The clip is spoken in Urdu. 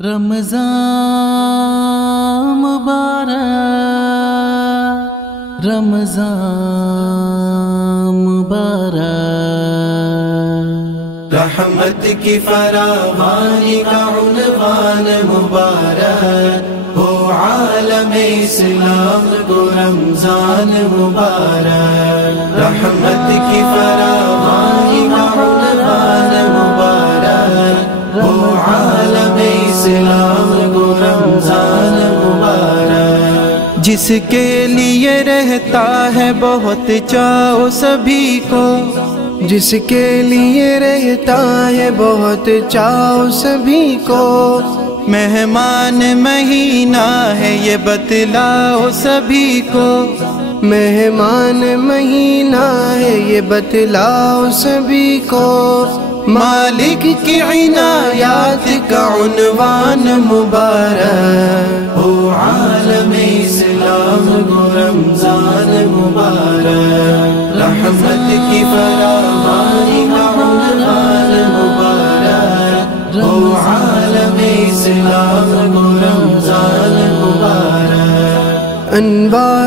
رمضان مبارک، رمضان مبارک، رحمت کی فراوانی کا عنوان مبارک ہو، عالم اسلام کو رمضان مبارک، رحمت کی فراوانی کا عنوان مبارک ہو، عالم اسلام کو رمضان مبارک، جس کے لیے رہتا ہے بہت چاؤ سبھی کو، جس کے لیے رہتا ہے بہت چاؤ سبھی کو، مہمان مہینہ ہے یہ بتلاؤ سبھی کو، مہمان مہینہ ہے یہ بتلاؤ سبھی کو، مالک کی عنایات کا عنوان مبارک ہو، عالم اسلام کو رمضان مبارک، رحمت کی فراوانی کا عنوان مبارک ہو، عالم اسلام کو رمضان مبارک، انوار